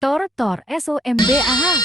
Tor Tor SOMBAH.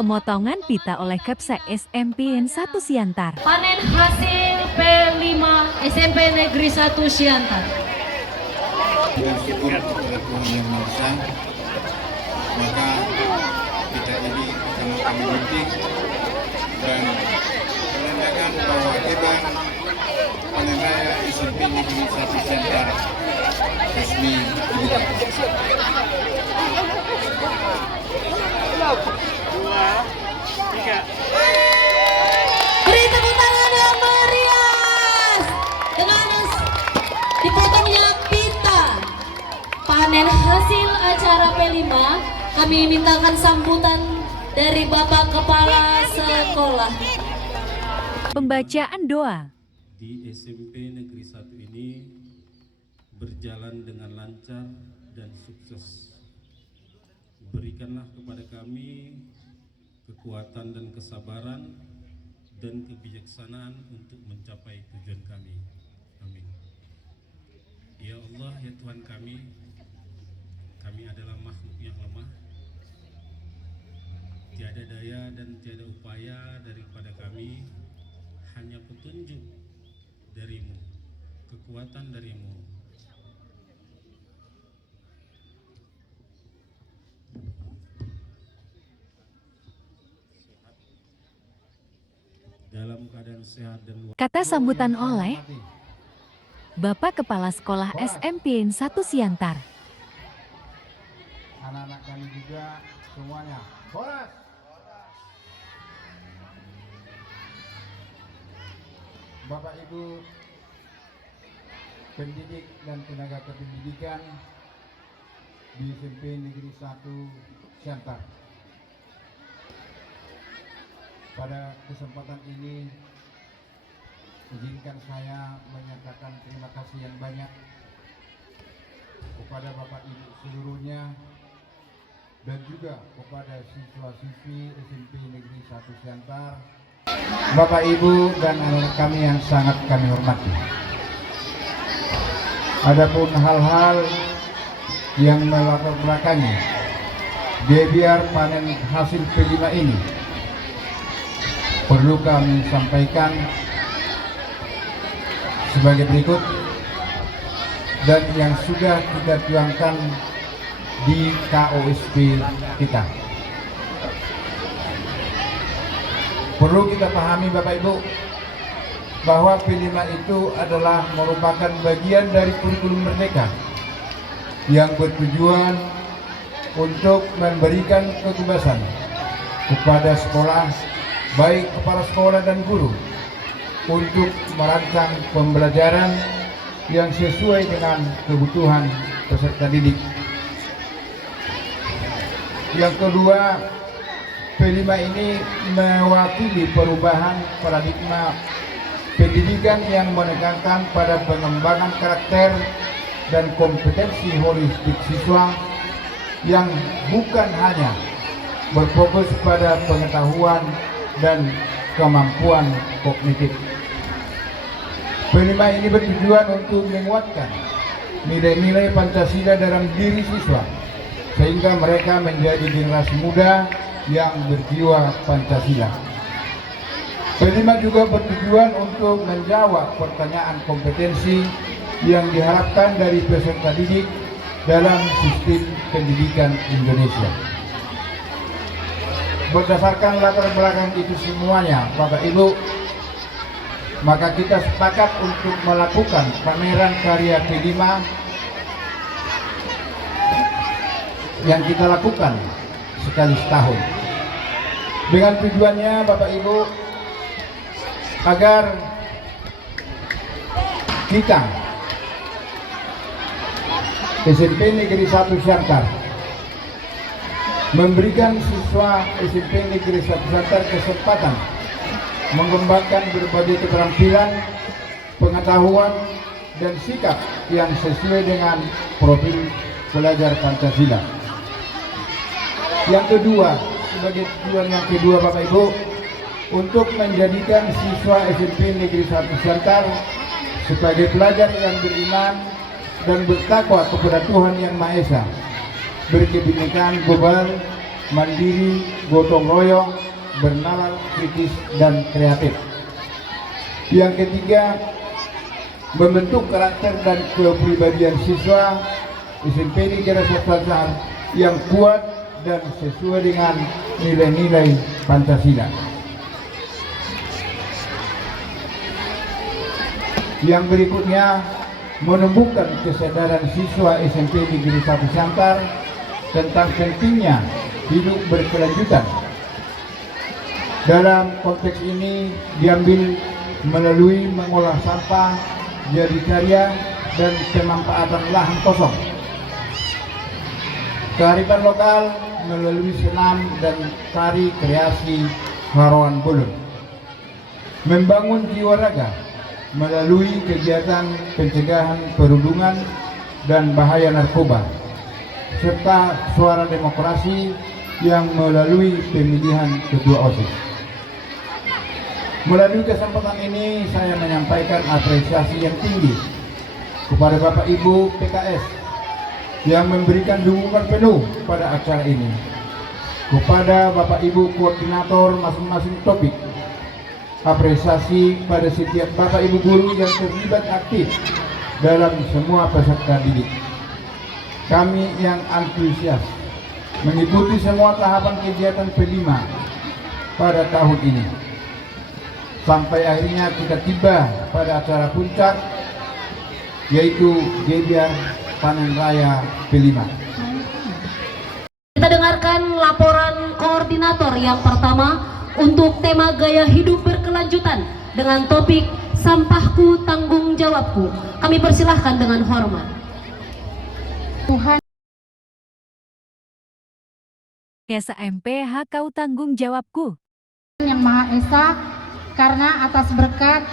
Pemotongan pita oleh Kapsek SMP N 1 Siantar. Panen hasil P5 SMP Negeri 1 Siantar. Dengan syukur kepada Tuhan Yang Maha Esa, maka kita ini kami memetik dan menandakan bahwa Dewan Panen Raya SMP Negeri 1 Siantar resmi dibuka. Beri tepuk tangan yang meriah dengan dipotongnya pita panen hasil acara P5. Kami mintakan sambutan dari Bapak Kepala Sekolah. Pembacaan doa. Di SMP Negeri 1 ini berjalan dengan lancar dan sukses. Berikanlah kepada kami kekuatan dan kesabaran dan kebijaksanaan untuk mencapai tujuan kami. Amin. Ya Allah, ya Tuhan kami adalah makhluk yang lemah. Tiada daya dan tiada upaya daripada kami, hanya petunjuk darimu, kekuatan darimu. Dalam keadaan sehat dan Kata sambutan oleh Bapak Kepala Sekolah SMP N 1 Siantar. Anak-anak kami juga semuanya. Horas! Bapak Ibu pendidik dan tenaga kependidikan di SMP Negeri 1 Siantar. Pada kesempatan ini izinkan saya menyatakan terima kasih yang banyak kepada Bapak Ibu seluruhnya dan juga kepada siswa-siswi SMP Negeri 1 Siantar, Bapak Ibu dan anak kami yang sangat kami hormati. Adapun hal-hal yang melatar belakangi biar panen hasil P5 ini perlu kami sampaikan sebagai berikut dan yang sudah kita tuangkan di KOSP kita. Perlu kita pahami Bapak Ibu bahwa P5 itu adalah merupakan bagian dari kurikulum Merdeka yang bertujuan untuk memberikan kebebasan kepada sekolah, baik kepala sekolah dan guru, untuk merancang pembelajaran yang sesuai dengan kebutuhan peserta didik. Yang kedua, P5 ini mewakili perubahan paradigma pendidikan yang menekankan pada pengembangan karakter dan kompetensi holistik siswa yang bukan hanya berfokus pada pengetahuan dan kemampuan kognitif. P5 ini bertujuan untuk menguatkan nilai-nilai Pancasila dalam diri siswa sehingga mereka menjadi generasi muda yang berjiwa Pancasila. P5 juga bertujuan untuk menjawab pertanyaan kompetensi yang diharapkan dari peserta didik dalam sistem pendidikan Indonesia. Berdasarkan latar belakang itu semuanya, Bapak Ibu, maka kita sepakat untuk melakukan pameran karya P5 yang kita lakukan sekali setahun. Dengan tujuannya, Bapak Ibu, agar kita SMP Negeri 1 Siantar memberikan siswa SMP Negeri 1 Siantar kesempatan mengembangkan berbagai keterampilan, pengetahuan, dan sikap yang sesuai dengan profil pelajar Pancasila. Yang kedua, sebagai tujuan yang kedua, Bapak Ibu, untuk menjadikan siswa SMP Negeri 1 Siantar sebagai pelajar yang beriman dan bertakwa kepada Tuhan Yang Maha Esa, berkebinekaan global, mandiri, gotong royong, bernalar kritis dan kreatif. Yang ketiga, membentuk karakter dan kepribadian siswa SMP Negeri 1 Siantar yang kuat dan sesuai dengan nilai-nilai Pancasila. Yang berikutnya, menumbuhkan kesadaran siswa SMP Negeri 1 Siantar tentang pentingnya hidup berkelanjutan. Dalam konteks ini diambil melalui mengolah sampah jadi karya dan pemanfaatan lahan kosong. Kearifan lokal melalui senam dan tari kreasi Harawan Bolon. Membangun jiwa raga melalui kegiatan pencegahan perundungan dan bahaya narkoba, serta suara demokrasi yang melalui pemilihan ketua OSIS. Melalui kesempatan ini saya menyampaikan apresiasi yang tinggi kepada Bapak Ibu PKS yang memberikan dukungan penuh pada acara ini, kepada Bapak Ibu koordinator masing-masing topik, apresiasi pada setiap Bapak Ibu guru yang terlibat aktif dalam semua peserta didik. Kami yang antusias mengikuti semua tahapan kegiatan P5 pada tahun ini, sampai akhirnya kita tiba pada acara puncak, yaitu Gebiar Panen Raya P5. Kita dengarkan laporan koordinator yang pertama untuk tema gaya hidup berkelanjutan dengan topik sampahku tanggung jawabku. Kami persilahkan dengan hormat. Tuhan SMPH kau tanggung jawabku. Yang Maha Esa, karena atas berkat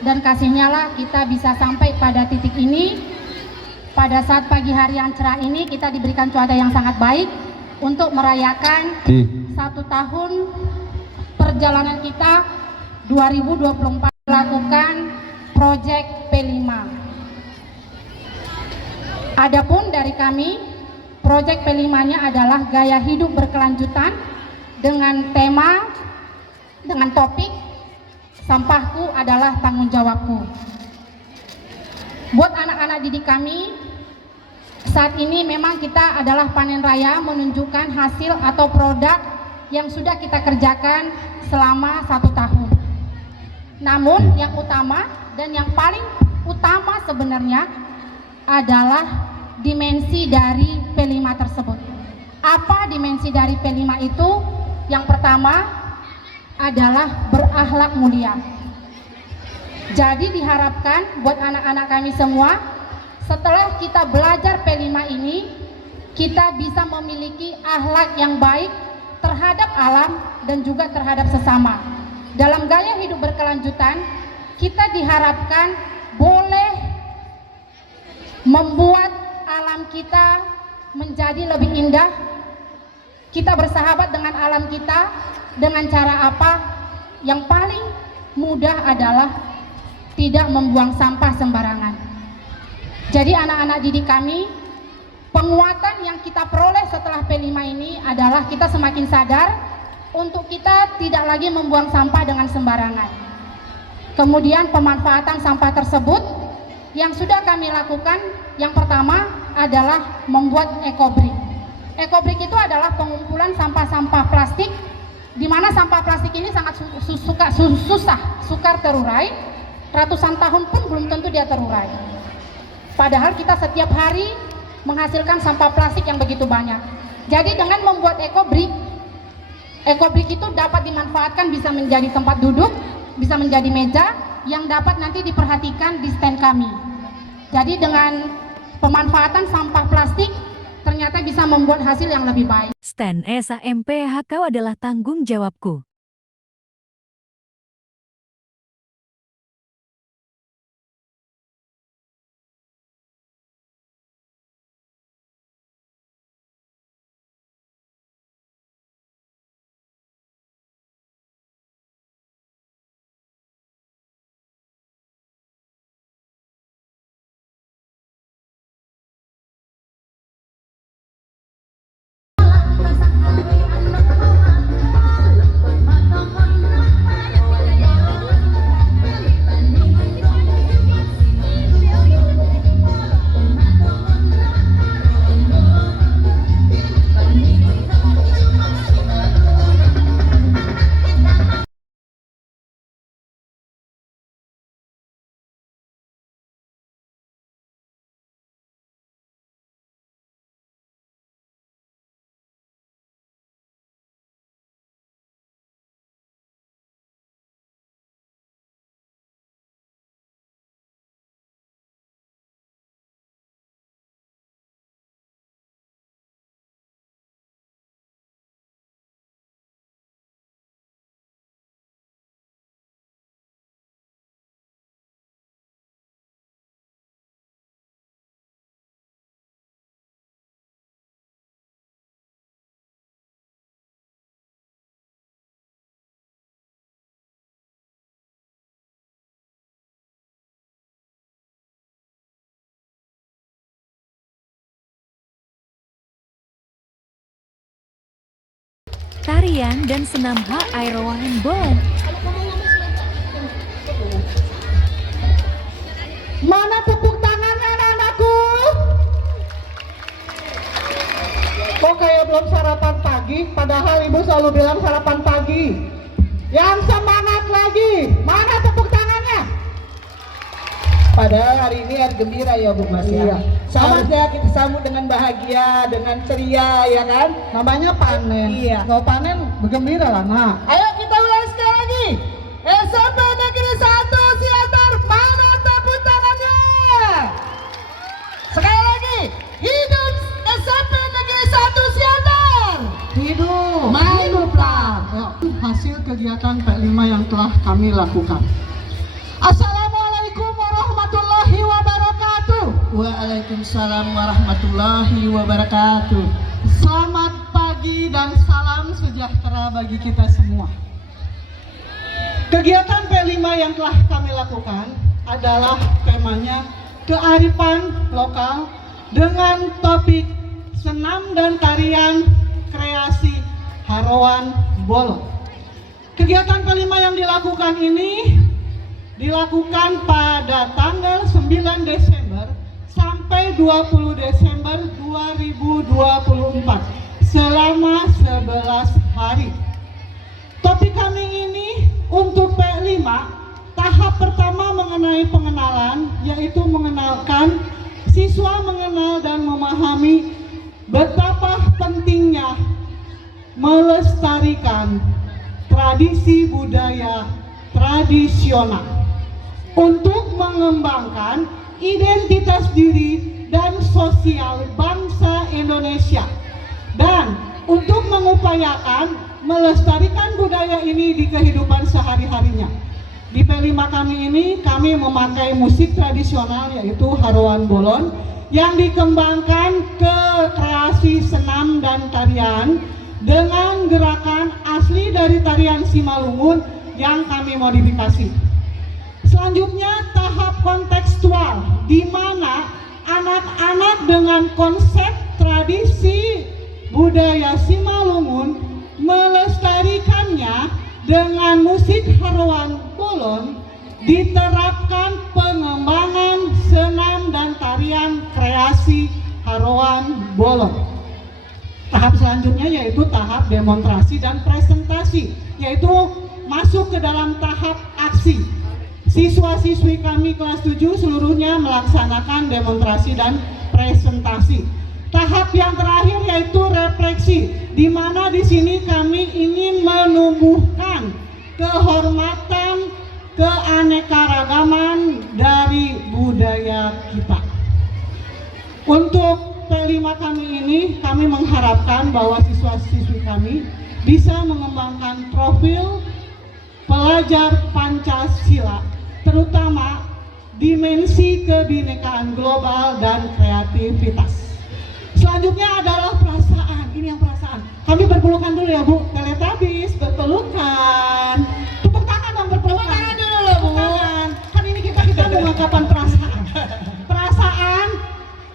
dan kasih-Nya lah kita bisa sampai pada titik ini. Pada saat pagi hari yang cerah ini kita diberikan cuaca yang sangat baik untuk merayakan 1 tahun perjalanan kita 2024 melakukan proyek P5. Adapun dari kami, proyek P5-nya adalah gaya hidup berkelanjutan dengan tema, dengan topik sampahku adalah tanggung jawabku. Buat anak-anak didik kami, saat ini memang kita adalah panen raya menunjukkan hasil atau produk yang sudah kita kerjakan selama 1 tahun. Namun yang utama dan yang paling utama sebenarnya adalah dimensi dari P5 tersebut. Apa dimensi dari P5 itu? Yang pertama adalah berakhlak mulia. Jadi diharapkan buat anak-anak kami semua, setelah kita belajar P5 ini, kita bisa memiliki akhlak yang baik terhadap alam dan juga terhadap sesama. Dalam gaya hidup berkelanjutan, kita diharapkan boleh membuat alam kita menjadi lebih indah. Kita bersahabat dengan alam kita dengan cara apa? Yang paling mudah adalah tidak membuang sampah sembarangan. Jadi anak-anak didik kami, penguatan yang kita peroleh setelah P5 ini adalah kita semakin sadar untuk kita tidak lagi membuang sampah dengan sembarangan. Kemudian pemanfaatan sampah tersebut yang sudah kami lakukan, yang pertama adalah membuat ekobrik. Ekobrik itu adalah pengumpulan sampah-sampah plastik, di mana sampah plastik ini sangat sukar terurai, ratusan tahun pun belum tentu dia terurai. Padahal kita setiap hari menghasilkan sampah plastik yang begitu banyak. Jadi dengan membuat ekobrik itu dapat dimanfaatkan, bisa menjadi tempat duduk, bisa menjadi meja yang dapat nanti diperhatikan di stand kami. Jadi dengan pemanfaatan sampah plastik ternyata bisa membuat hasil yang lebih baik. Stand SMPH kau adalah tanggung jawabku. Tarian dan senam Aerowan Bolen. Mana tepuk tangannya anak-anakku? Kok kayak belum sarapan pagi? Padahal ibu selalu bilang sarapan pagi. Yang semangat lagi, mana tepuk tangannya? Padahal hari ini hari gembira ya Bu Mas ya. Seharusnya kita sambut dengan bahagia, dengan ceria ya kan? Namanya panen. Iya. Kalau panen bergembira lah. Nah, ayo kita ulang sekali lagi. SMP Negeri 1 Siantar, mana tepuk tangannya? Sekali lagi, hidup SMP Negeri 1 Siantar. Hidup. Hiduplah. Ya, hasil kegiatan P5 yang telah kami lakukan. Assalamualaikum warahmatullahi wabarakatuh. Waalaikumsalam warahmatullahi wabarakatuh. Selamat pagi dan salam sejahtera bagi kita semua. Kegiatan P5 yang telah kami lakukan adalah temanya kearifan lokal dengan topik senam dan tarian kreasi Harawan Bolon. Kegiatan P5 yang dilakukan ini dilakukan pada tanggal 9 Desember sampai 20 Desember 2024 selama 11 hari. Topik kami ini untuk P5 tahap pertama mengenai pengenalan, yaitu mengenalkan siswa mengenal dan memahami betapa pentingnya melestarikan tradisi budaya tradisional untuk mengembangkan identitas diri dan sosial bangsa Indonesia dan untuk mengupayakan melestarikan budaya ini di kehidupan sehari-harinya. Di P5 kami ini kami memakai musik tradisional yaitu Haruan Bolon yang dikembangkan ke kreasi senam dan tarian dengan gerakan asli dari tarian Simalungun yang kami modifikasi. Selanjutnya tahap kontekstual di mana anak-anak dengan konsep tradisi budaya Simalungun melestarikannya dengan musik Haruan Bolon, diterapkan pengembangan senam dan tarian kreasi Haruan Bolon. Tahap selanjutnya yaitu tahap demonstrasi dan presentasi, yaitu masuk ke dalam tahap aksi. Siswa-siswi kami kelas 7 seluruhnya melaksanakan demonstrasi dan presentasi. Tahap yang terakhir yaitu refleksi, di mana di sini kami ingin menumbuhkan kehormatan, keanekaragaman dari budaya kita. Untuk P5 kami ini, kami mengharapkan bahwa siswa-siswi kami bisa mengembangkan profil pelajar Pancasila, terutama dimensi kebinekaan global dan kreativitas. Selanjutnya adalah perasaan. Ini yang perasaan. Kami berpelukan dulu ya Bu. Teletabis berpelukan. Tepuk tangan dong, berpelukan. Tepuk tangan dulu loh Bu. Tangan. Kan ini kita mengungkapkan perasaan. Perasaan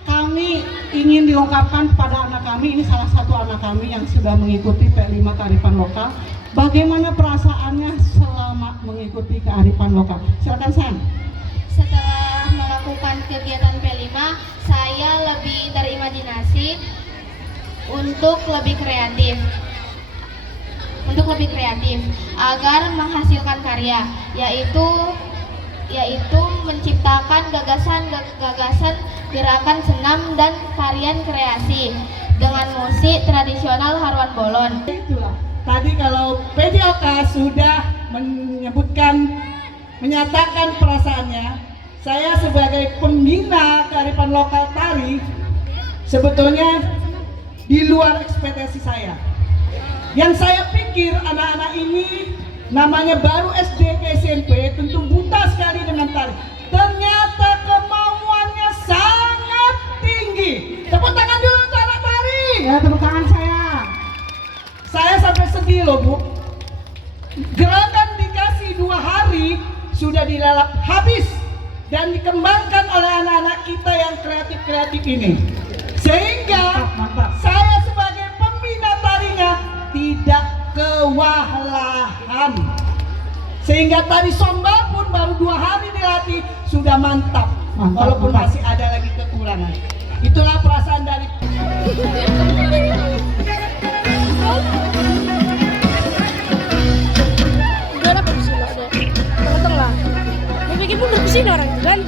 kami ingin diungkapkan pada anak kami. Ini salah satu anak kami yang sudah mengikuti P5 kearifan lokal. Bagaimana perasaannya selama mengikuti kearifan lokal? Silakan San. Setelah melakukan kegiatan P5, saya lebih terimajinasi untuk lebih kreatif agar menghasilkan karya, yaitu menciptakan gagasan gerakan senam dan tarian kreasi dengan musik tradisional Haruan Bolon. Itulah. Tadi kalau PJOK sudah menyatakan perasaannya, saya sebagai pembina kearifan lokal tari sebetulnya di luar ekspektasi saya. Yang saya pikir anak-anak ini namanya baru SD ke SMP tentu buta sekali dengan tari. Ternyata kemauannya sangat tinggi. Tepuk tangan dulu untuk anak tari. Ya, tepuk tangan saya. Saya sampai sedih loh Bu. Gerakan dikasih 2 hari sudah dilalap habis dan dikembangkan oleh anak-anak kita yang kreatif-kreatif ini. Sehingga saya sebagai pembina tarinya tidak kewalahan. Sehingga tari sombal pun baru 2 hari dilatih sudah mantap. Walaupun masih ada lagi kekurangan. Itulah perasaan dari udah lah di sini ada tengah-tengah mau bikin mundur ke sini orang itu kan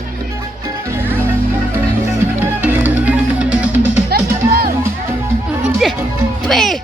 Weh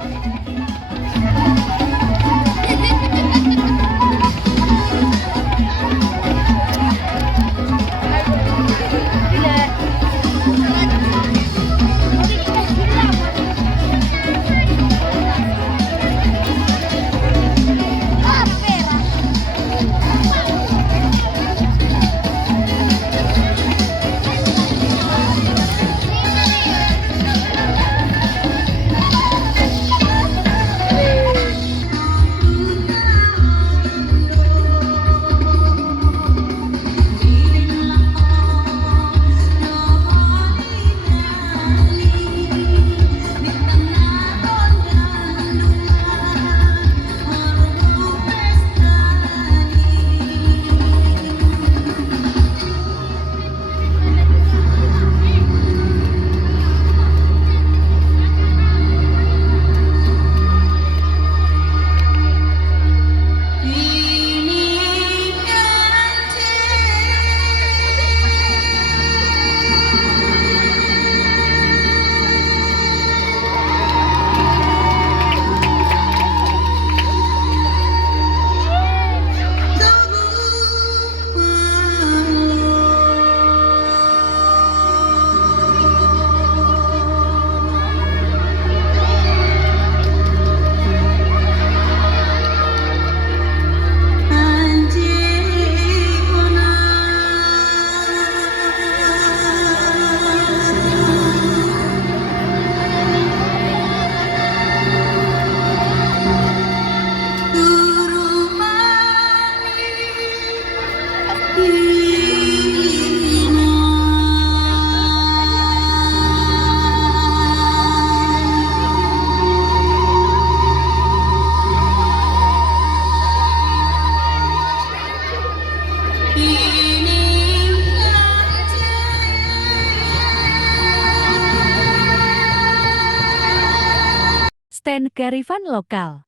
kearifan lokal.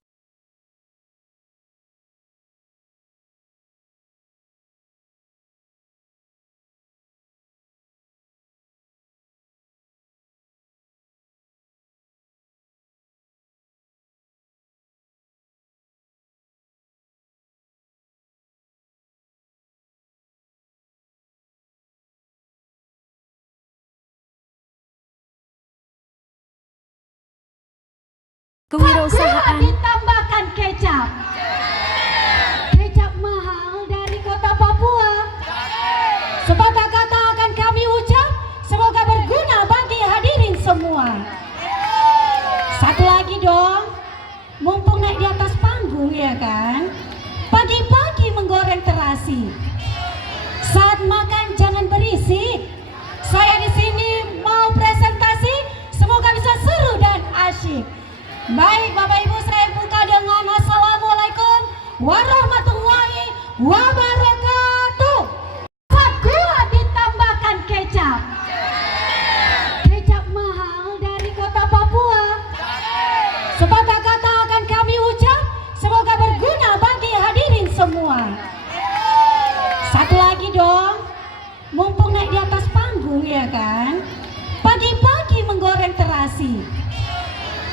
Kewirausahaan Ditambahkan kecap. Kecap mahal dari kota Papua. Sepatah kata akan kami ucap, semoga berguna bagi hadirin semua. Satu lagi dong, mumpung naik di atas panggung ya kan. Pagi-pagi menggoreng terasi. Saat makan jangan berisik. Saya di sini mau presentasi, semoga bisa seru dan asyik. Baik Bapak Ibu, saya buka dengan Assalamualaikum warahmatullahi wabarakatuh. Gua ditambahkan kecap. Kecap mahal dari kota Papua. Sepatah kata akan kami ucap, semoga berguna bagi hadirin semua. Satu lagi dong, mumpung naik di atas panggung ya kan. Pagi-pagi menggoreng terasi.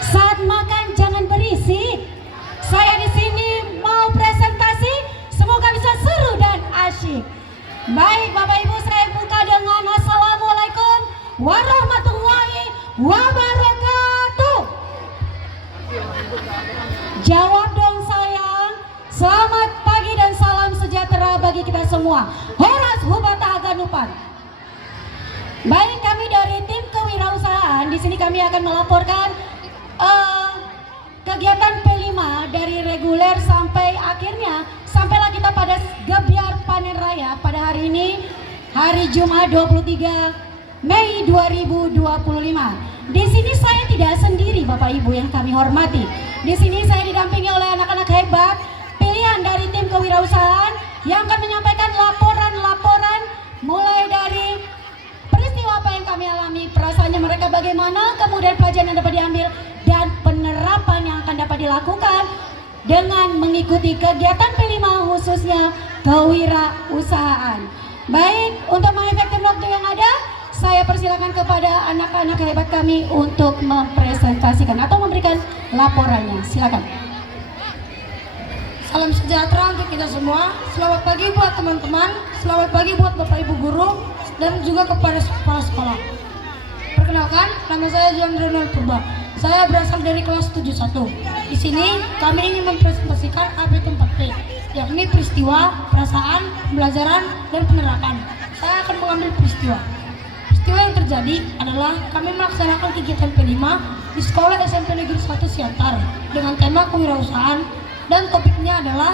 Saat makan jangan berisik. Saya di sini mau presentasi, semoga bisa seru dan asyik. Baik Bapak Ibu, saya buka dengan Assalamualaikum warahmatullahi wabarakatuh. Jawab dong sayang. Selamat pagi dan salam sejahtera bagi kita semua. Horas hubata aganupan. Baik, kami dari tim kewirausahaan di sini kami akan melaporkan kegiatan P5 dari reguler sampai akhirnya sampailah kita pada gebyar panen raya pada hari ini, hari Jumat 23 Mei 2025. Di sini saya tidak sendiri Bapak Ibu yang kami hormati. Di sini saya didampingi oleh anak-anak hebat pilihan dari tim kewirausahaan yang akan menyampaikan laporan-laporan mulai dari peristiwa apa yang kami alami, perasaannya mereka bagaimana, kemudian pelajaran yang dapat diambil, dan penerapan yang akan dapat dilakukan dengan mengikuti kegiatan P5 khususnya kewirausahaan. Baik, untuk mengefektifkan waktu yang ada, saya persilakan kepada anak-anak hebat kami untuk mempresentasikan atau memberikan laporannya. Silakan. Salam sejahtera untuk kita semua. Selamat pagi buat teman-teman. Selamat pagi buat Bapak Ibu guru dan juga kepada kepala sekolah. Perkenalkan, nama saya Juan Ronald Purba. Saya berasal dari kelas 71. Di sini kami ingin mempresentasikan apa itu 4P, yakni peristiwa, perasaan, pembelajaran, dan penerapan. Saya akan mengambil peristiwa. Peristiwa yang terjadi adalah kami melaksanakan kegiatan P5 di Sekolah SMP Negeri 1 Siantar dengan tema kewirausahaan dan topiknya adalah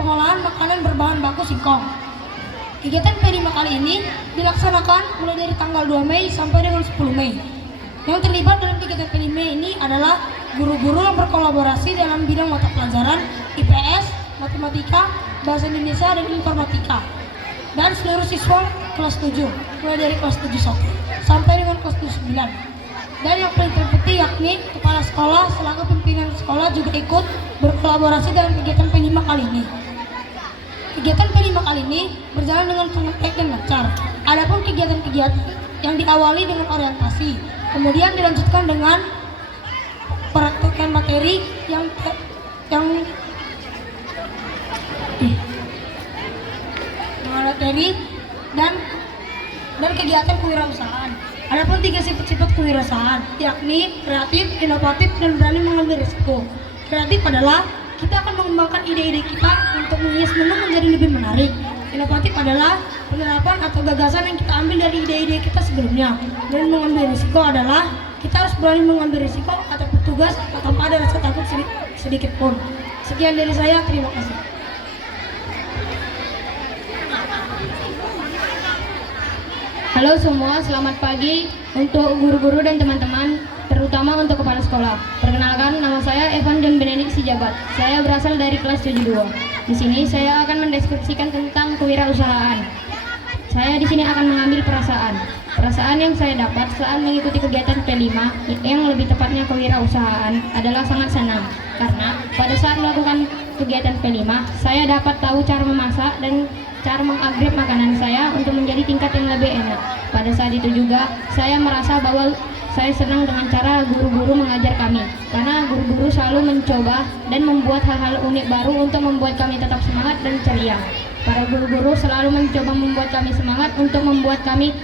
pengolahan makanan berbahan baku singkong. Kegiatan P5 kali ini dilaksanakan mulai dari tanggal 2 Mei sampai dengan 10 Mei. Yang terlibat dalam kegiatan P5 ini adalah guru-guru yang berkolaborasi dalam bidang mata pelajaran IPS, Matematika, Bahasa Indonesia, dan Informatika. Dan seluruh siswa kelas 7, mulai dari kelas 71 sampai dengan kelas 79. Dan yang paling terpenting yakni kepala sekolah selaku pimpinan sekolah juga ikut berkolaborasi dalam kegiatan P5 kali ini. Kegiatan P5 kali ini berjalan dengan sangat baik dan lancar. Adapun kegiatan-kegiatan yang diawali dengan orientasi, kemudian dilanjutkan dengan praktekan materi materi dan kegiatan kewirausahaan. Adapun 3 sifat-sifat kewirausahaan, yakni kreatif, inovatif, dan berani mengambil risiko. Kreatif adalah kita akan mengembangkan ide-ide kita untuk menghias menu menjadi lebih menarik. Inovatif adalah penerapan atau gagasan yang kita ambil dari ide-ide kita sebelumnya. Dan mengambil risiko adalah kita harus berani mengambil risiko atau bertugas tanpa ada rasa takut sedikit pun. Sekian dari saya, terima kasih. Halo semua, selamat pagi untuk guru-guru dan teman-teman, terutama untuk kepala sekolah. Perkenalkan, nama saya Evan John Benedict Sijabat. Saya berasal dari kelas 72. Di sini saya akan mendeskripsikan tentang kewirausahaan. Saya di sini akan mengambil perasaan. Perasaan yang saya dapat saat mengikuti kegiatan P5 yang lebih tepatnya kewirausahaan adalah sangat senang karena pada saat melakukan kegiatan P5 saya dapat tahu cara memasak dan cara mengupgrade makanan saya untuk menjadi tingkat yang lebih enak. Pada saat itu juga saya merasa bahwa saya senang dengan cara guru-guru mengajar kami karena guru-guru selalu mencoba dan membuat hal-hal unik baru untuk membuat kami tetap semangat dan ceria. Para guru-guru selalu mencoba membuat kami semangat untuk membuat kami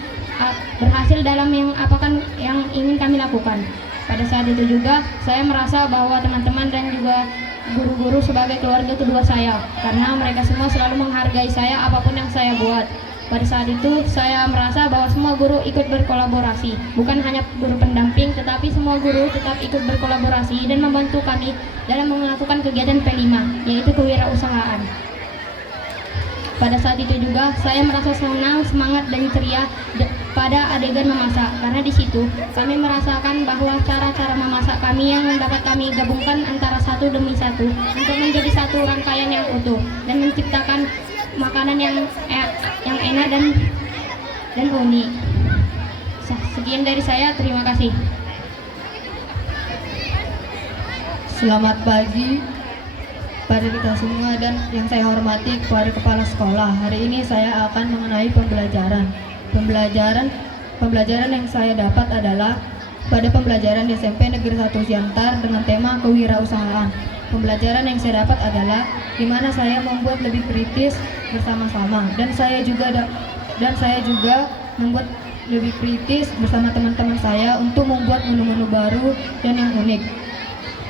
berhasil dalam yang ingin kami lakukan. Pada saat itu juga saya merasa bahwa teman-teman dan juga guru-guru sebagai keluarga kedua saya karena mereka semua selalu menghargai saya apapun yang saya buat. Pada saat itu saya merasa bahwa semua guru ikut berkolaborasi, bukan hanya guru pendamping tetapi semua guru tetap ikut berkolaborasi dan membantu kami dalam melakukan kegiatan P5 yaitu kewirausahaan. Pada saat itu juga saya merasa senang, semangat dan ceria pada adegan memasak karena di situ kami merasakan bahwa cara-cara memasak kami yang dapat kami gabungkan antara satu demi satu untuk menjadi satu rangkaian yang utuh dan menciptakan makanan yang enak dan unik. Sekian dari saya, terima kasih. Selamat pagi pada kita semua dan yang saya hormati kepada kepala sekolah. Hari ini saya akan mengenai pembelajaran. Pembelajaran yang saya dapat adalah pada pembelajaran di SMP Negeri 1 Siantar dengan tema kewirausahaan. Pembelajaran yang saya dapat adalah di mana saya membuat lebih kritis bersama-sama dan saya juga membuat lebih kritis bersama teman-teman saya untuk membuat menu-menu baru dan yang unik.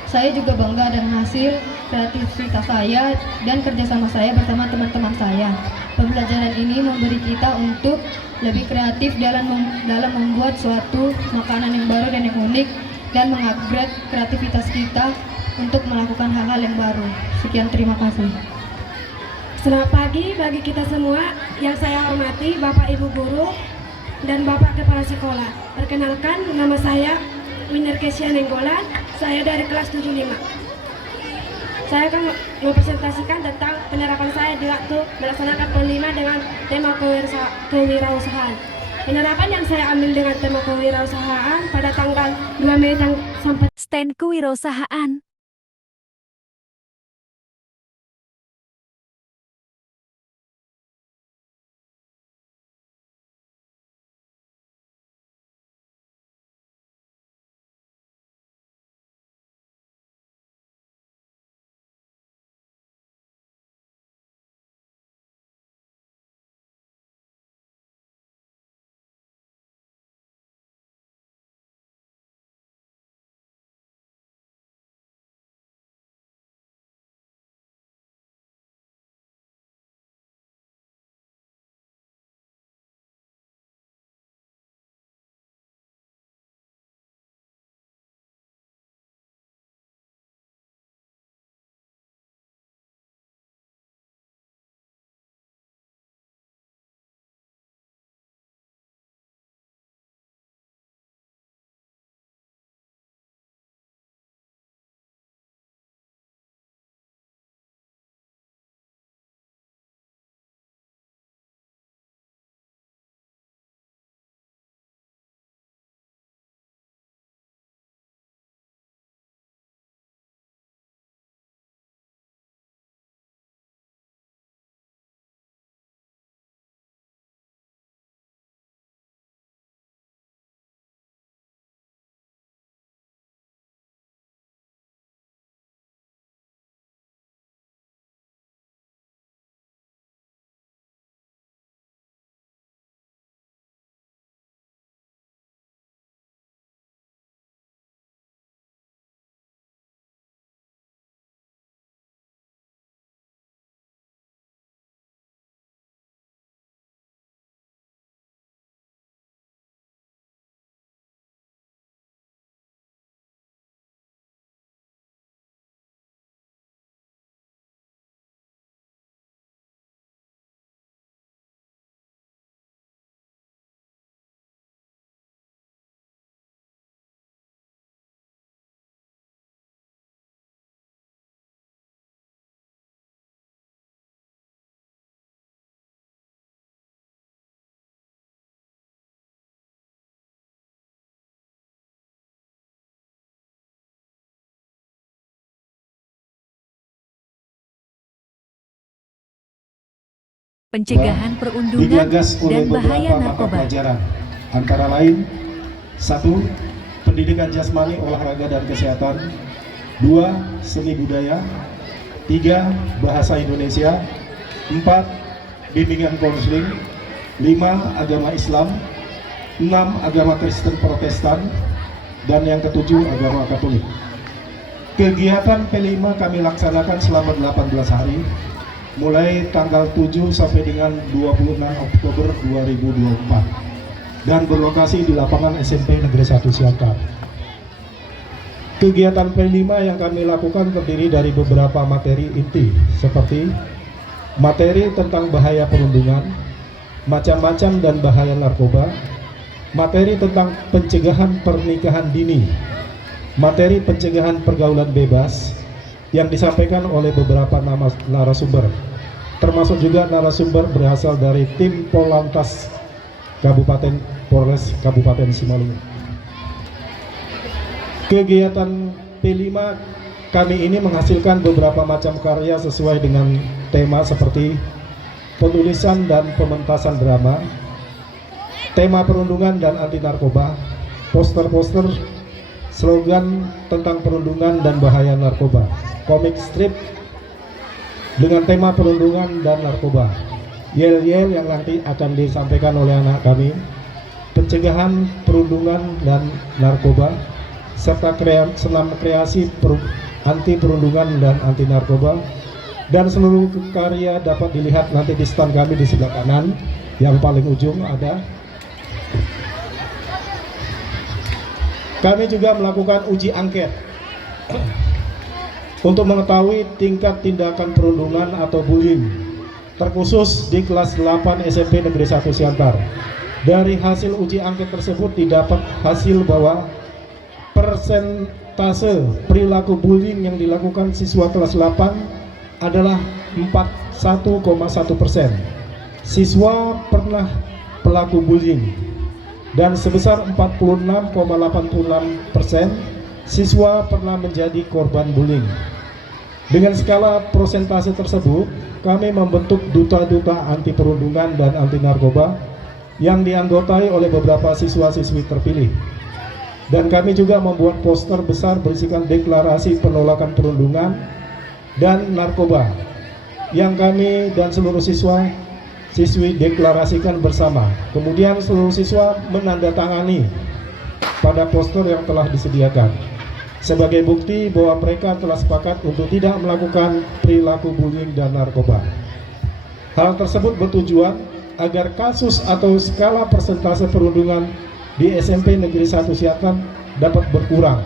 Saya juga bangga dengan hasil kreativitas saya dan kerjasama saya bersama teman-teman saya. Pembelajaran ini memberi kita untuk lebih kreatif dalam membuat suatu makanan yang baru dan yang unik dan mengupgrade kreativitas kita untuk melakukan hal-hal yang baru. Sekian, terima kasih. Selamat pagi bagi kita semua yang saya hormati Bapak Ibu Guru dan Bapak Kepala Sekolah. Perkenalkan, nama saya Winner Kesia Nenggolan, saya dari kelas 75. Saya akan mempresentasikan tentang penerapan saya di waktu melaksanakan P5 dengan tema kewirausahaan. Penerapan yang saya ambil dengan tema kewirausahaan pada tanggal 2 Mei sampai Stand kewirausahaan. pencegahan perundungan digagas oleh dan bahaya beberapa mata narkoba. pelajaran, antara lain 1. Pendidikan jasmani, olahraga dan kesehatan. 2. Seni budaya. 3. Bahasa Indonesia. 4. Bimbingan konseling. 5. Agama Islam. 6. Agama Kristen Protestan. Dan yang ketujuh, agama Katolik. Kegiatan P5 kami laksanakan selama 18 hari, mulai tanggal 7 sampai dengan 26 Oktober 2024, dan berlokasi di lapangan SMP Negeri 1 Siantar. Kegiatan P5 yang kami lakukan terdiri dari beberapa materi inti, seperti materi tentang bahaya perundungan, macam-macam dan bahaya narkoba, materi tentang pencegahan pernikahan dini, materi pencegahan pergaulan bebas yang disampaikan oleh beberapa narasumber, termasuk juga narasumber berasal dari tim Polantas Kabupaten Polres Kabupaten Simalungun. Kegiatan P5 kami ini menghasilkan beberapa macam karya sesuai dengan tema seperti penulisan dan pementasan drama, tema perundungan dan anti narkoba, poster-poster, slogan tentang perundungan dan bahaya narkoba, komik strip dengan tema perundungan dan narkoba, yel-yel yang nanti akan disampaikan oleh anak kami, pencegahan perundungan dan narkoba, serta senam kreasi anti perundungan dan anti narkoba. Dan seluruh karya dapat dilihat nanti di stand kami di sebelah kanan, yang paling ujung ada. Kami juga melakukan uji angket untuk mengetahui tingkat tindakan perundungan atau bullying, terkhusus di kelas 8 SMP Negeri 1 Siantar. Dari hasil uji angket tersebut didapat hasil bahwa persentase perilaku bullying yang dilakukan siswa kelas 8 adalah 41,1%. Siswa pernah pelaku bullying, dan sebesar 46,86% siswa pernah menjadi korban bullying. Dengan skala persentase tersebut, kami membentuk duta-duta anti perundungan dan anti narkoba yang dianggotai oleh beberapa siswa-siswi terpilih. Dan kami juga membuat poster besar berisikan deklarasi penolakan perundungan dan narkoba yang kami dan seluruh siswi deklarasikan bersama. Kemudian seluruh siswa menandatangani pada poster yang telah disediakan sebagai bukti bahwa mereka telah sepakat untuk tidak melakukan perilaku bullying dan narkoba. Hal tersebut bertujuan agar kasus atau skala persentase perundungan di SMP Negeri 1 Siantar dapat berkurang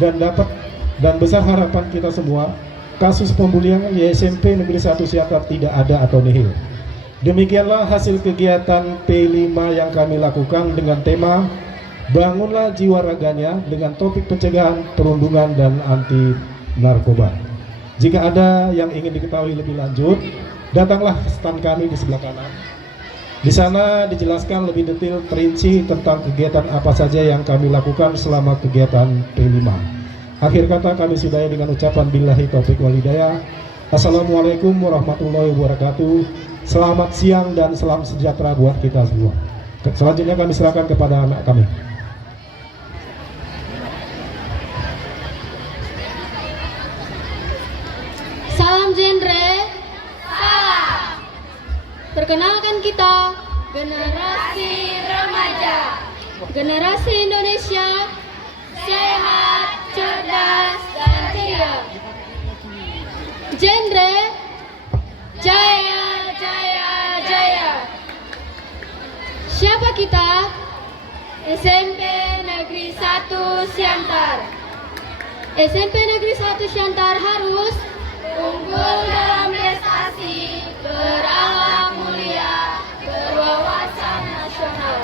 dan besar harapan kita semua kasus pembulian di SMP Negeri 1 Siantar tidak ada atau nihil. Demikianlah hasil kegiatan P5 yang kami lakukan dengan tema Bangunlah Jiwa Raganya dengan topik pencegahan perundungan dan anti narkoba. Jika ada yang ingin diketahui lebih lanjut, datanglah ke stand kami di sebelah kanan. Di sana dijelaskan lebih detail terinci tentang kegiatan apa saja yang kami lakukan selama kegiatan P5. Akhir kata kami sudahi dengan ucapan billahi taufiq wal hidayah. Assalamualaikum warahmatullahi wabarakatuh. Selamat siang dan salam sejahtera buat kita semua. Selanjutnya kami serahkan kepada anak kami. Salam genre. Salam. Perkenalkan kita generasi remaja. Generasi Indonesia sehat, cerdas, dan ceria. Genre jaya, jaya, jaya. Siapa kita? SMP Negeri 1 Siantar. SMP Negeri 1 Siantar harus unggul dalam prestasi, berakhlak mulia, berwawasan nasional.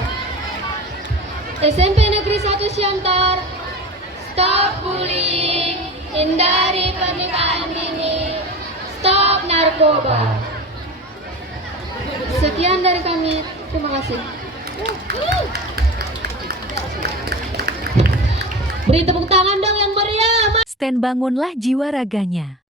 SMP Negeri 1 Siantar, stop bullying, hindari pernikahan dini, stop narkoba. Sekian dari kami, terima kasih. Beri tepuk tangan dong yang meriah. Stand Bangunlah Jiwa Raganya.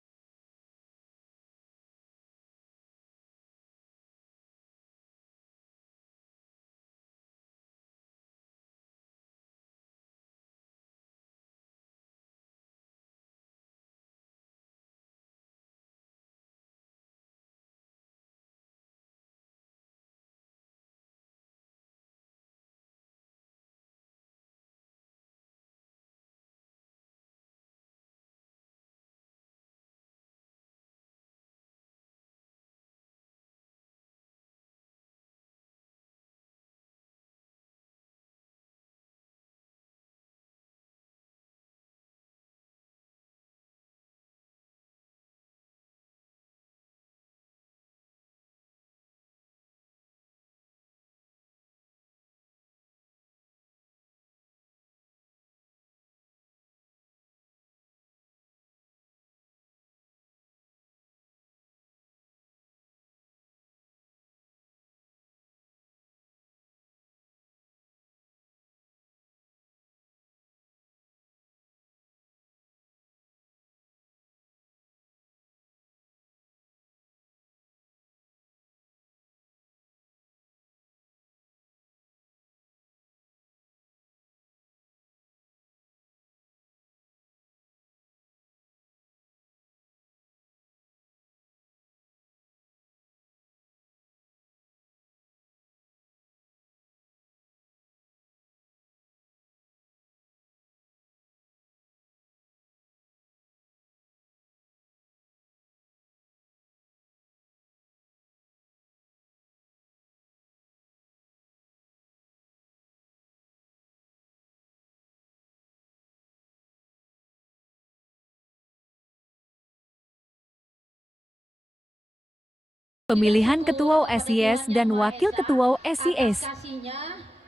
Pemilihan Ketua OSIS dan Wakil Ketua OSIS.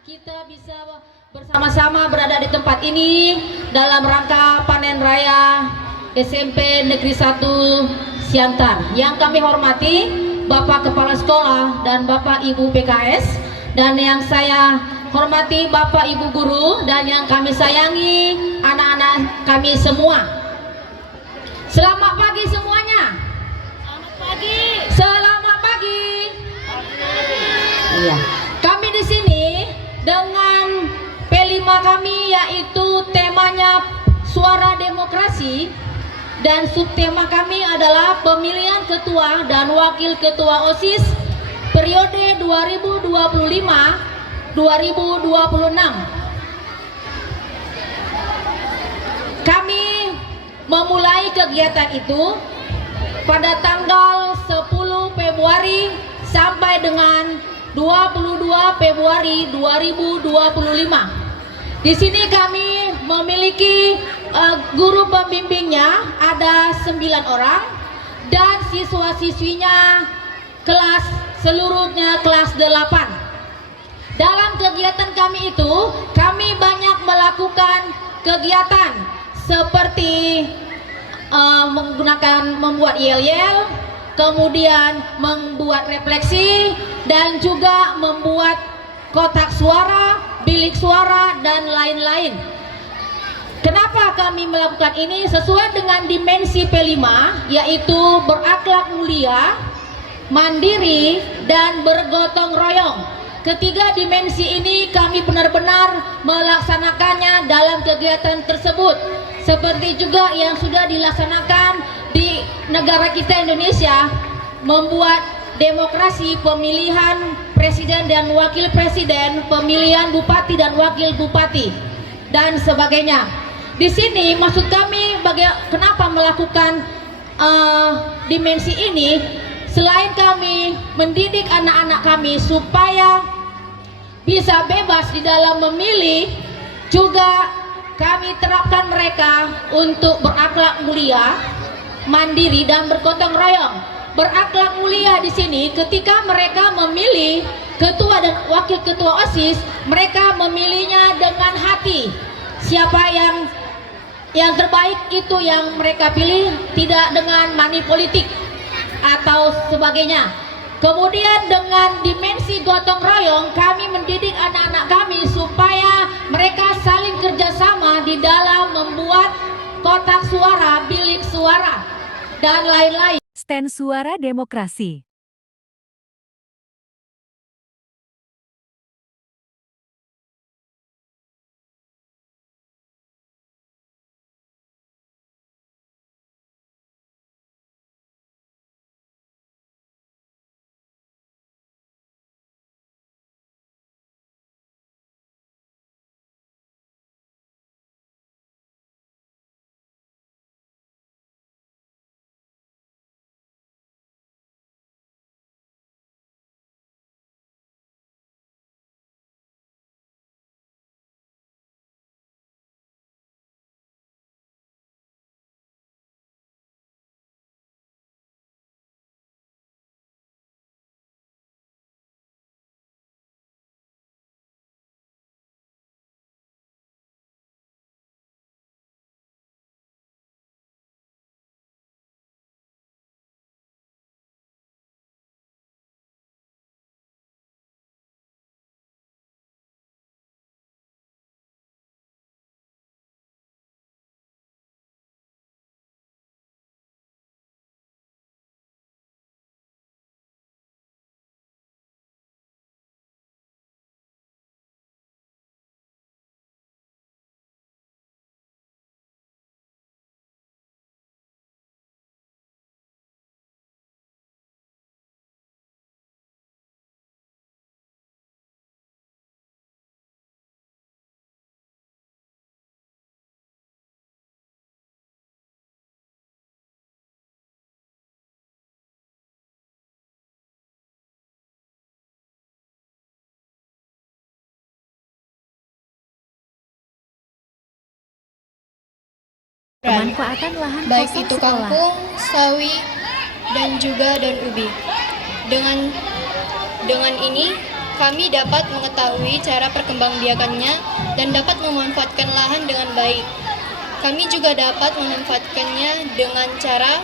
Kita bisa bersama-sama berada di tempat ini dalam rangka panen raya SMP Negeri 1 Siantar. Yang kami hormati Bapak Kepala Sekolah dan Bapak Ibu PKS, dan yang saya hormati Bapak Ibu Guru, dan yang kami sayangi anak-anak kami semua. Selamat pagi semuanya. Selamat pagi. Selamat pagi. Iya. Kami di sini dengan P5 kami, yaitu temanya Suara Demokrasi, dan subtema kami adalah pemilihan ketua dan wakil ketua OSIS periode 2025-2026. Kami memulai kegiatan itu pada tanggal 10 Februari sampai dengan 22 Februari 2025. Di sini kami memiliki guru pembimbingnya ada 9 orang, dan siswa-siswinya seluruhnya kelas 8. Dalam kegiatan kami itu, kami banyak melakukan kegiatan seperti membuat yel-yel, kemudian membuat refleksi, dan juga membuat kotak suara, bilik suara, dan lain-lain. Kenapa kami melakukan ini? Sesuai dengan dimensi P5, yaitu berakhlak mulia, mandiri, dan bergotong royong. Ketiga dimensi ini kami benar-benar melaksanakannya dalam kegiatan tersebut, seperti juga yang sudah dilaksanakan di negara kita Indonesia, membuat demokrasi, pemilihan presiden dan wakil presiden, pemilihan bupati dan wakil bupati, dan sebagainya. Di sini maksud kami kenapa melakukan dimensi ini, selain kami mendidik anak-anak kami supaya bisa bebas di dalam memilih, juga kami terapkan mereka untuk berakhlak mulia, mandiri, dan bergotong royong. Berakhlak mulia di sini ketika mereka memilih ketua dan wakil ketua OSIS, mereka memilihnya dengan hati. Siapa yang terbaik itu yang mereka pilih, tidak dengan money politik atau sebagainya. Kemudian dengan dimensi gotong royong, kami mendidik anak-anak kami supaya mereka saling kerjasama di dalam membuat kotak suara, bilik suara, dan lain-lain. Stand Suara Demokrasi. Pemanfaatan lahan baik kosong itu sekolah. kangkung, sawi, dan juga daun ubi. Dengan ini, kami dapat mengetahui cara perkembangbiakannya dan dapat memanfaatkan lahan dengan baik. Kami juga dapat memanfaatkannya dengan cara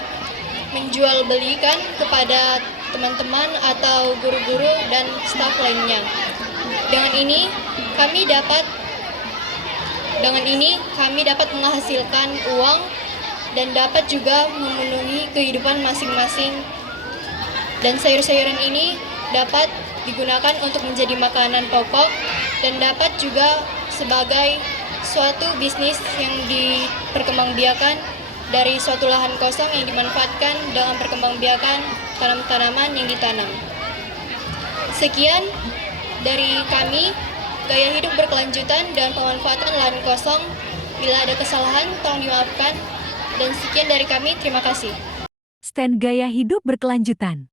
menjual belikan kepada teman-teman atau guru-guru dan staf lainnya. Dengan ini, kami dapat menghasilkan uang dan dapat juga memenuhi kehidupan masing-masing. Dan sayur-sayuran ini dapat digunakan untuk menjadi makanan pokok dan dapat juga sebagai suatu bisnis yang diperkembangbiakan dari suatu lahan kosong yang dimanfaatkan dengan perkembangbiakan tanaman-tanaman yang ditanam. Sekian dari kami, gaya hidup berkelanjutan dan pemanfaatan lahan kosong. Bila ada kesalahan, tolong dimaafkan. Dan sekian dari kami, terima kasih. Stand gaya hidup berkelanjutan.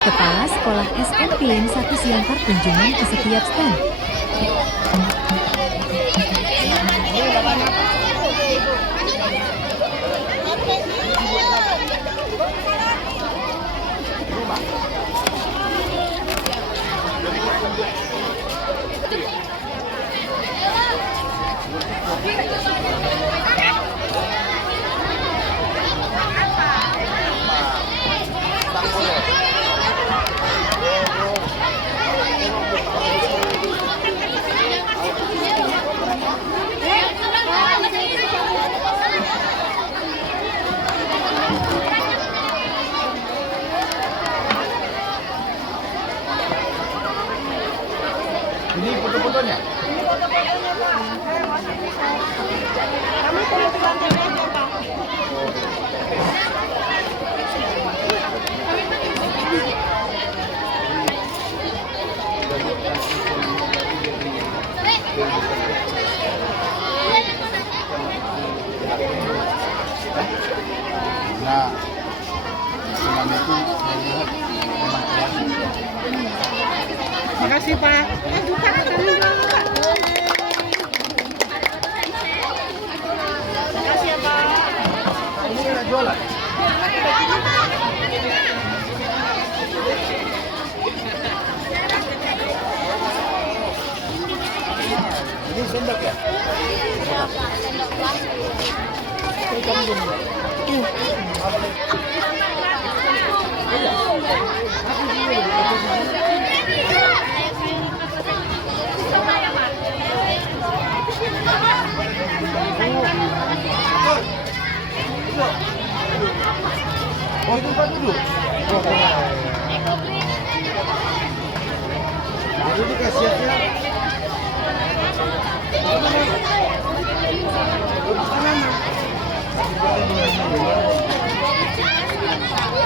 Kepala Sekolah SMPN 1 Siantar kunjungan ke setiap stand. Ini foto-fotonya? Ini foto-fotonya, Pak. Saya masih bisa. Kami perlu dibantuin aja, Pak. Nah, dengan itu saya lihat memang kreatif. Makasih, Pak. Bukan kami dong, Pak. Makasih ya, Pak. Ini ada jualan? Ini sendok ya? Sendok plastik. Oh, itu Pak dulu. Jadi dikasihnya.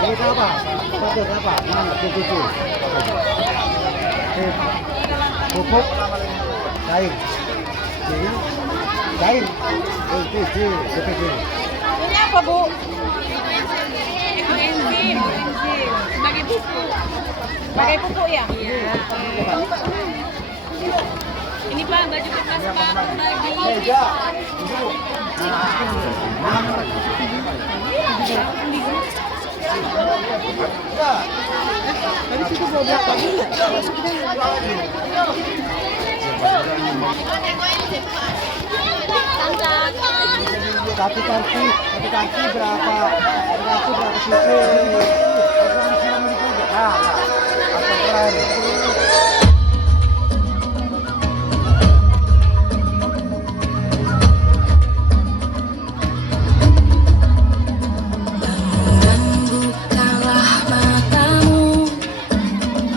Ini apa? Satu apa? Tujuh. Pupuk, cair. Cair. Ini apa, Bu? Bensin. Sebagai pupuk. Sebagai pupuk ya? Iya. Ini Pak, baju bekas Pak, bagi. Kaki berapa cc? Bukalah matamu,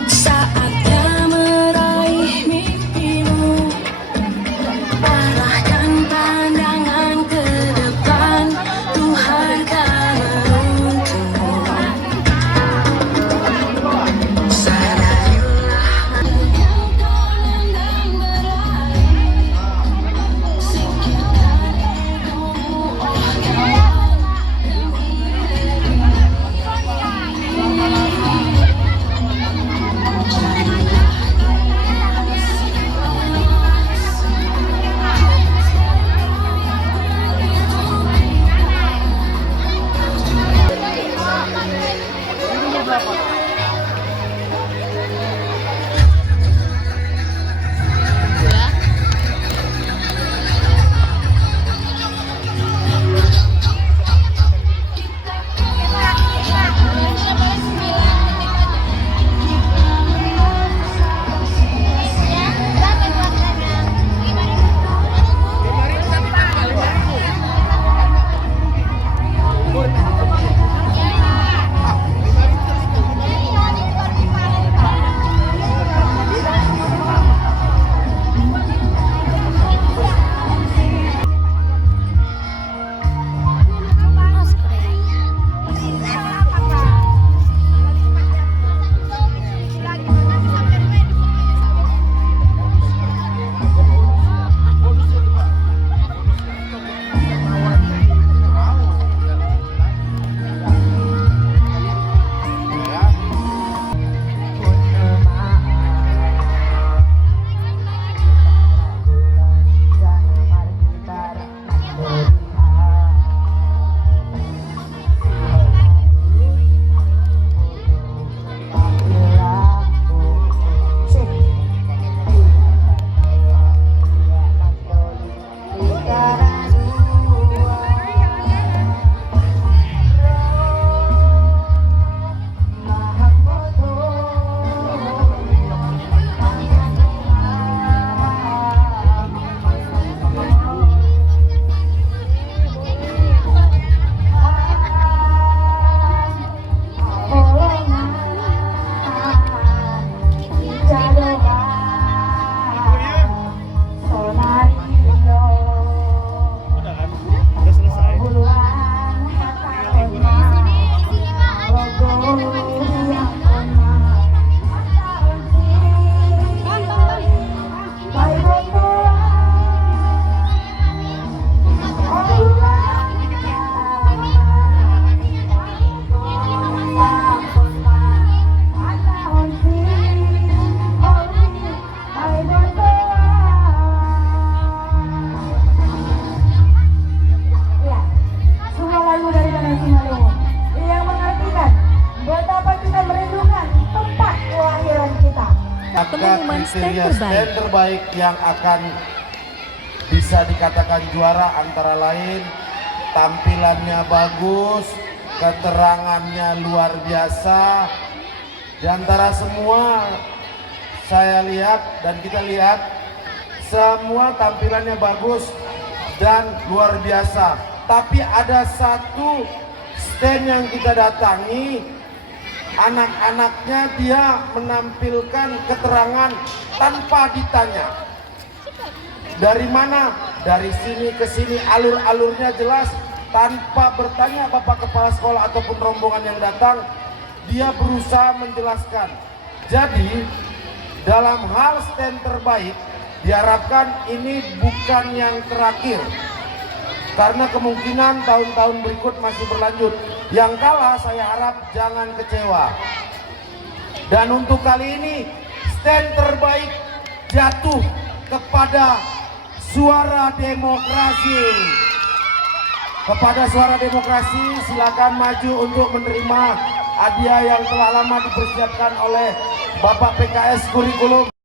saatnya meraih mimpimu. Arahkan pandangan ke depan, Tuhan kan menuntunmu. Sadarilah yang kau nendang berakhir. Singkirkan egomu, oh kawan. Pengumuman stand terbaik yang akan bisa dikatakan juara antara lain tampilannya bagus, keterangannya luar biasa. Di antara semua saya lihat dan kita lihat semua tampilannya bagus dan luar biasa. Tapi ada satu stand yang kita datangi, anak-anaknya dia menampilkan keterangan tanpa ditanya. Dari mana? Dari sini ke sini, alur-alurnya jelas tanpa bertanya Bapak Kepala Sekolah ataupun rombongan yang datang, dia berusaha menjelaskan. Jadi dalam hal stand terbaik diharapkan ini bukan yang terakhir, karena kemungkinan tahun-tahun berikut masih berlanjut. Yang kalah saya harap jangan kecewa. Dan untuk kali ini stand terbaik jatuh kepada Suara Demokrasi. Kepada Suara Demokrasi, silakan maju untuk menerima hadiah yang telah lama dipersiapkan oleh Bapak PKS Kurikulum.